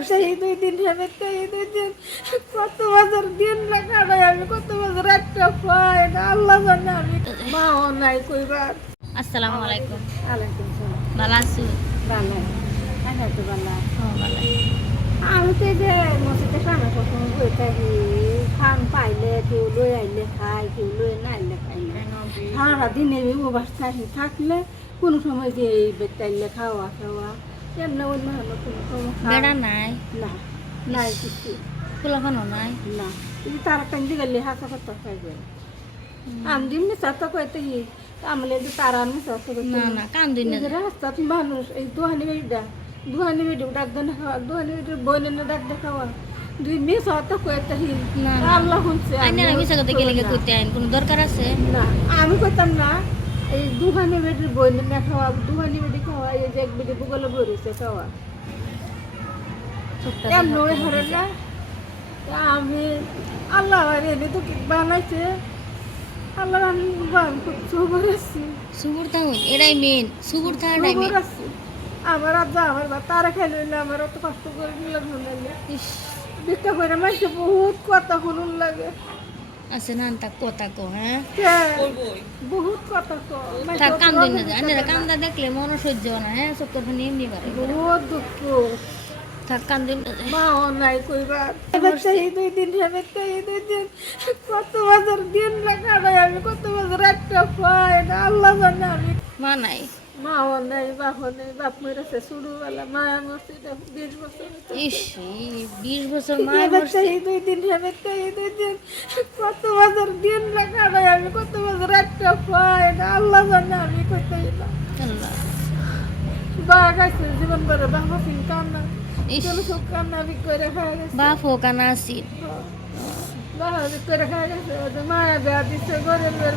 করছে এই 2 দিন হেবেতে এই 2 দিন কত বছর দিন লাগাই আমি কত বছর একটা পাই না আল্লাহ জানে আমি মাও নাই কইবার। আসসালামু আলাইকুম। আলাইকুম সালাম। ভালো আছো? ভালো আচ্ছা তো ভালো ভালো। আমি তো এই যে মসজিদে খানা কখন বই থাকি খান পাইলে কেউ লই আইলে খাই কেউ লই না আইলে খাই না সারাদিন এই উপাস থাকি থাকলে কোনো সময় যে এই বেতাইলে খাওয়া খাওয়া এমনি অন্য হলো কোনো সময় বেড়া নাই, না নাই কিছু পোলাপানও নাই। না এই তারা কান্দি গেলে হাসা কথা খাইবে আমি দিমনি চাতা কইতে কি আমলে যে তারা আমি চাতা কইতে না না কান্দুই না। রাস্তাত মানুষ এই দোহানি বেড়া দুহানি বেড়ে ডাক দেন খাওয়া দুহানি বেড়ে বইনে ডাক দেখাওয়া দুই মেয়ে চাতা কইতে হি না না আল্লাহ শুনছে আইনা আমি সাথে গেলে কইতে আইন কোন দরকার আছে? না আমি কইতাম না এই দুহানি বেড়ে বইনে না খাওয়া দুহানি বেড়ে খাওয়া এই যে এক বেড়ে বুগলে বইছে খাওয়া এম নয় হরে না আমি আল্লাহ রে তো বানাইছে আল্লাহ আমি খুব সুবর আছি সুগুর থাকুন এটাই মেন, সুগুর থাকাটাই মেন। আমার আব্বা আমার বা তারা খাই লইলে আমার অত কষ্ট করে নিলাম না বিটা করে মাইছে বহুত কথা শুনুন লাগে আছে না তা কথা কো। হ্যাঁ বহুত কথা তা কান্দুই না যায় আইনারা কান্দা দেখলে মন সহ্য হয় না। হ্যাঁ চক্কর পানি এমনি পারে বহুত দুঃখ থাক কান্দুই না যায়। মাও নাই কইবার হেবেতে এই 2 দিন হেবেতে এই 2 দিন কত বছর দিন লাগাই আমি কত বছর একটা পাই না আল্লাহ জানে আমি মা নাই, মাও নাই বাপও নেই বাপ মেরেছে ছোটবেলা মায়া মরছে 20 বছর ইস 20 বছর মা হেবেতে এই 2 দিন হেবেতে এই 2 দিন কত বছর দিন লাগাই আমি কত বছর একটা পাই না আল্লাহ জানে আমি কইতেই না আল্লাহ বাঘ আছে জীবন ভরে বাবা সিং কান্না ইস চলো সব কান্না বি করে খাই গেছে বাপ হোক না আসি বাবা বি করে খাই গেছে ওদের মায়া বেয়া দিছে ঘরে বের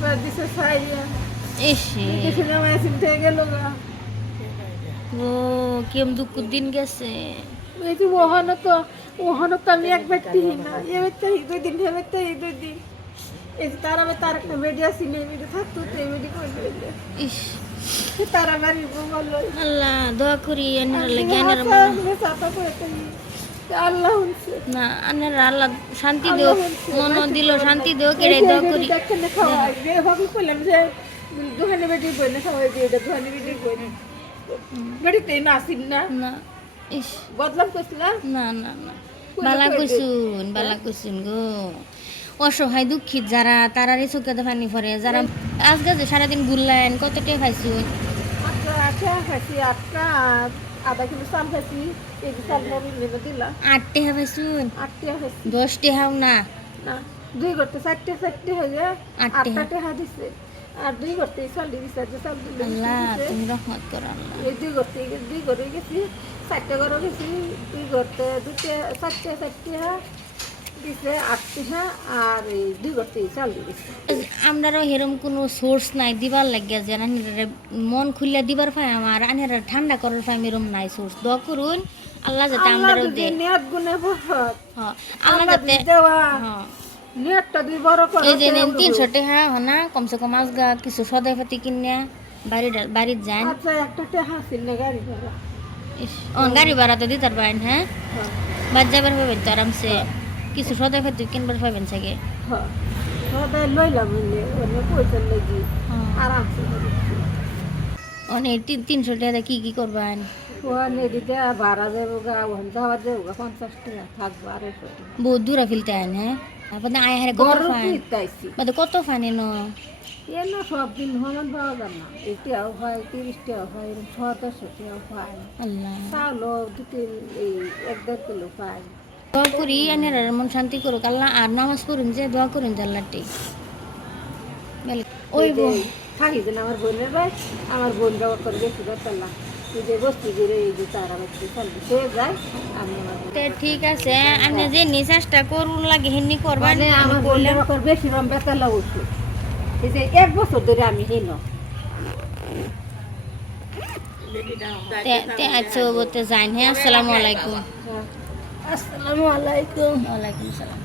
বেয়া দিছে সাইয়া ইস কিছু না মায়া চিনতে গেল গা ও কেম দুঃখ দিন গেছে। এই যে ওহানো তো আমি এক ব্যক্তি না এ ব্যক্তি 2 দিন হে ব্যক্তি 2 দিন এই যে তারা তার একটা মিডিয়া সিনে মিডিয়া থাকতো তো এই মিডিয়া করে দিলে ইস তারা বাড়ি বলো আল্লাহ দোয়া করি আনার লাগে আনার চাপা করে আল্লাহ শুনছে না আনার আল্লাহ শান্তি দেও মন দিল শান্তি দেও কেড়ে দোয়া করি। দেখেন খাওয়াই যে ভাবি কইলাম যে দোকানে বেটি বইনে খাওয়াই দিয়ে এটা দোকানে বেটি বইনে বেটিতে নাসিন না না ইস বদলাম কইছিলাম না না না বালা কইছুন গো অসহায় দুঃখিত যারা তারারে চোখে পানি পড়ে যারা আজকে যে সারাদিন ঘুরলেন কত টাকা খাইছুন? আচ্ছা খাইছি 8টা আধা কিলো চাল খাইছি এই যে চাল নিয়ে দিলা 8 টাকা পাইছুন? 8টা খাইছি 10 টাকাও না না 2 করতে 4টে হয়ে যায় 8টা টাকা দিছে আর 2 করতে চাল দিছে যে চাল দিলে আল্লাহ তুমি রহমত করো আল্লাহ। এই 2 করে গেছি 4টে করে গেছি 2 করতে 4টে দিছে 8টা আর এই 2 করতে চাল দিছে আমরাও এরকম কোনো সোর্স নাই দিবার লাগিয়া যে আনারা মন খুললে দিবার পাই আমার আনারা ঠান্ডা করার পাই এরকম নাই সোর্স দোয়া করুন আল্লাহ যাতে আমরাও দে নিয়ত গুনে বহুত হ্যাঁ আল্লাহ যাতে দেওয়া হ্যাঁ নিয়তটা দুই বড় করে এই যে 300 টাকা হনা কমসে কম আজগা কিছু সদাই পাতি কিনে বাড়ির যান। আচ্ছা একটা টাকা ছিল না গাড়ি ভাড়া গাড়ি ভাড়া তো দিতে পারেন। হ্যাঁ বাদ যাবার পাবেন তো আরামসে কিছু সদাই পাতি কিনবার পাবেন সাগে। হ্যাঁ সদাই লইলাম ওনে পয়সা লাগি আরামসে অনেক 300 টাকা কি করবেন? ওনে দিতে ভাড়া দেবো গা ওখান যাওয়া দেবো 50 টাকা থাকবো 250 টাকা বহুত দূরে ফেলতে আন। হ্যাঁ আপনার আয় হারে কত ফাইন বাদে কত ফাইন এনো এনো সব দিন সমান পাওয়া যায় না 80টাও হয় 30টাও হয় 600-700টাও হয় আল্লাহ চাউলও 2-3 এই 1-1.5 কিলো পাই দোয়া করি আনের মন শান্তি করুক আল্লাহ আর নামাজ পড়ুন যে দোয়া করুন যে আল্লাহটি ওই থাকি যেন আমার বোনের ভাই আমার বোন ব্যবহার করে বেশি করতাম এই যে বস্তি ঘিরে এই যে তারা বাচ্চা চালবে সে যায় আমি আমার ঠিক আছে আপনি যে চেষ্টা করুন লাগে হেনি করবেন আমার বললে বেশি রম বেতালা উঠছে এই যে 1 বছর ধরে আমি হেন আচ্ছা বলতে যাইন। হ্যাঁ আসসালামু আলাইকুম। আসসালামু আলাইকুম। ওয়ালাইকুম সালাম।